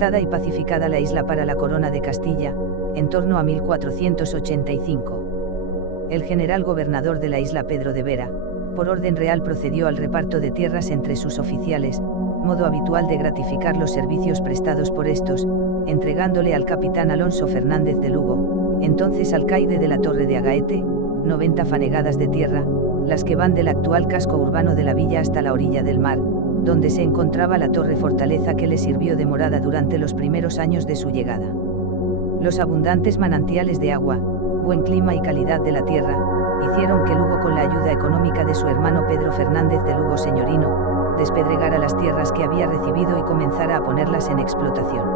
conquistada y pacificada la isla para la corona de Castilla, en torno a 1485. El general gobernador de la isla Pedro de Vera, por orden real procedió al reparto de tierras entre sus oficiales, modo habitual de gratificar los servicios prestados por estos, entregándole al capitán Alonso Fernández de Lugo, entonces alcaide de la Torre de Agaete, 90 fanegadas de tierra, las que van del actual casco urbano de la villa hasta la orilla del mar, donde se encontraba la torre fortaleza que le sirvió de morada durante los primeros años de su llegada. Los abundantes manantiales de agua, buen clima y calidad de la tierra, hicieron que Lugo, con la ayuda económica de su hermano Pedro Fernández de Lugo señorino, despedregara las tierras que había recibido y comenzara a ponerlas en explotación.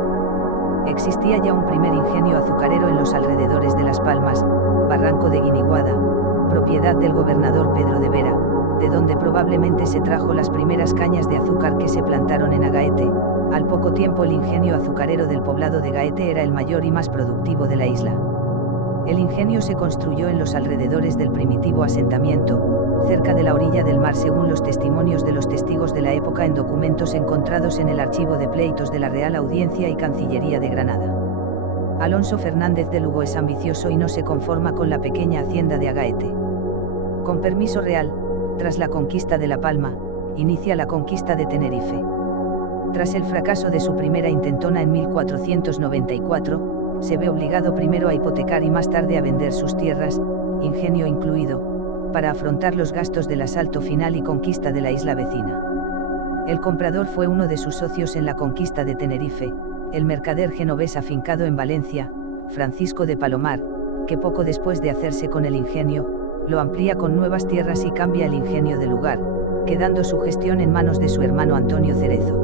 Existía ya un primer ingenio azucarero en los alrededores de Las Palmas, Barranco de Guiniguada, propiedad del gobernador Pedro de Vera, de donde probablemente se trajo las primeras cañas de azúcar que se plantaron en Agaete. Al poco tiempo el ingenio azucarero del poblado de Gaete era el mayor y más productivo de la isla. El ingenio se construyó en los alrededores del primitivo asentamiento, cerca de la orilla del mar, según los testimonios de los testigos de la época en documentos encontrados en el archivo de pleitos de la Real Audiencia y Cancillería de Granada. Alonso Fernández de Lugo es ambicioso y no se conforma con la pequeña hacienda de Agaete. Con permiso real, tras la conquista de La Palma, inicia la conquista de Tenerife. Tras el fracaso de su primera intentona en 1494, se ve obligado primero a hipotecar y más tarde a vender sus tierras, ingenio incluido, para afrontar los gastos del asalto final y conquista de la isla vecina. El comprador fue uno de sus socios en la conquista de Tenerife, el mercader genovés afincado en Valencia, Francisco de Palomar, que poco después de hacerse con el ingenio, lo amplía con nuevas tierras y cambia el ingenio de lugar, quedando su gestión en manos de su hermano Antonio Cerezo.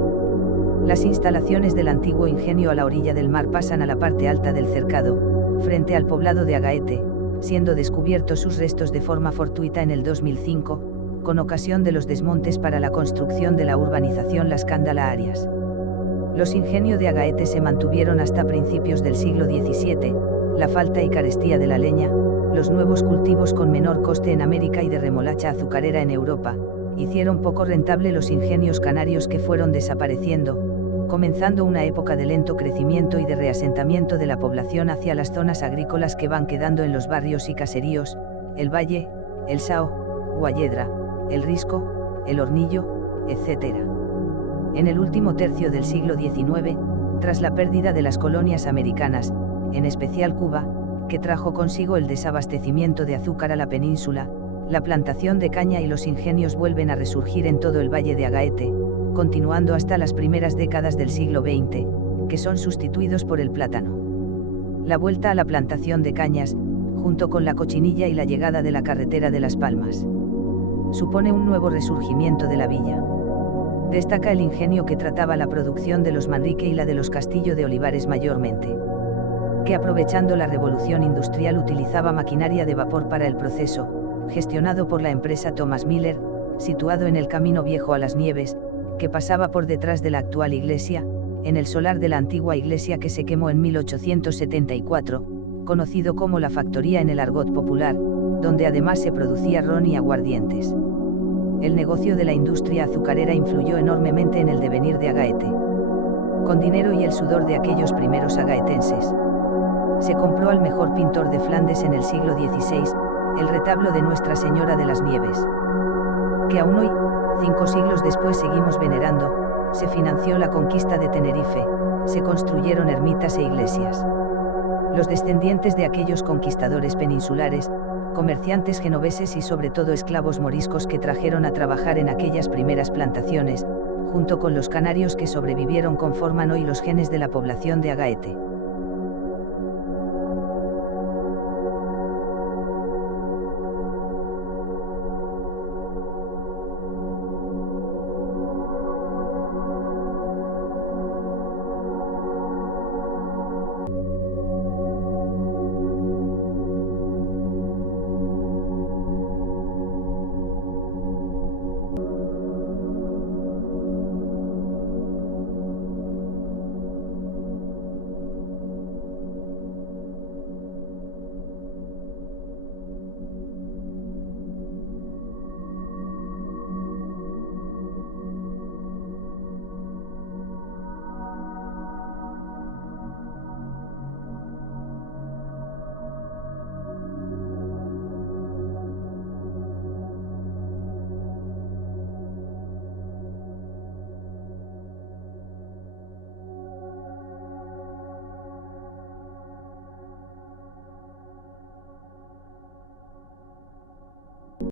Las instalaciones del antiguo ingenio a la orilla del mar pasan a la parte alta del cercado, frente al poblado de Agaete, siendo descubiertos sus restos de forma fortuita en el 2005, con ocasión de los desmontes para la construcción de la urbanización Las Cándala Arias. Los ingenios de Agaete se mantuvieron hasta principios del siglo XVII, la falta y carestía de la leña, los nuevos cultivos con menor coste en América y de remolacha azucarera en Europa, hicieron poco rentable los ingenios canarios que fueron desapareciendo, comenzando una época de lento crecimiento y de reasentamiento de la población hacia las zonas agrícolas que van quedando en los barrios y caseríos, el Valle, el Sao, Guayedra, el Risco, el Hornillo, etc. En el último tercio del siglo XIX, tras la pérdida de las colonias americanas, en especial Cuba, que trajo consigo el desabastecimiento de azúcar a la península, la plantación de caña y los ingenios vuelven a resurgir en todo el Valle de Agaete, continuando hasta las primeras décadas del siglo XX, que son sustituidos por el plátano. La vuelta a la plantación de cañas, junto con la cochinilla y la llegada de la carretera de Las Palmas, supone un nuevo resurgimiento de la villa. Destaca el ingenio que trataba la producción de los Manrique y la de los Castillo de Olivares mayormente, que aprovechando la revolución industrial utilizaba maquinaria de vapor para el proceso, gestionado por la empresa Thomas Miller, situado en el Camino Viejo a Las Nieves, que pasaba por detrás de la actual iglesia, en el solar de la antigua iglesia que se quemó en 1874, conocido como la factoría en el argot popular, donde además se producía ron y aguardientes. El negocio de la industria azucarera influyó enormemente en el devenir de Agaete. Con dinero y el sudor de aquellos primeros agaetenses, se compró al mejor pintor de Flandes en el siglo XVI, el retablo de Nuestra Señora de las Nieves, que aún hoy, 5 siglos después, seguimos venerando. Se financió la conquista de Tenerife, se construyeron ermitas e iglesias. Los descendientes de aquellos conquistadores peninsulares, comerciantes genoveses y sobre todo esclavos moriscos que trajeron a trabajar en aquellas primeras plantaciones, junto con los canarios que sobrevivieron, conforman hoy los genes de la población de Agaete.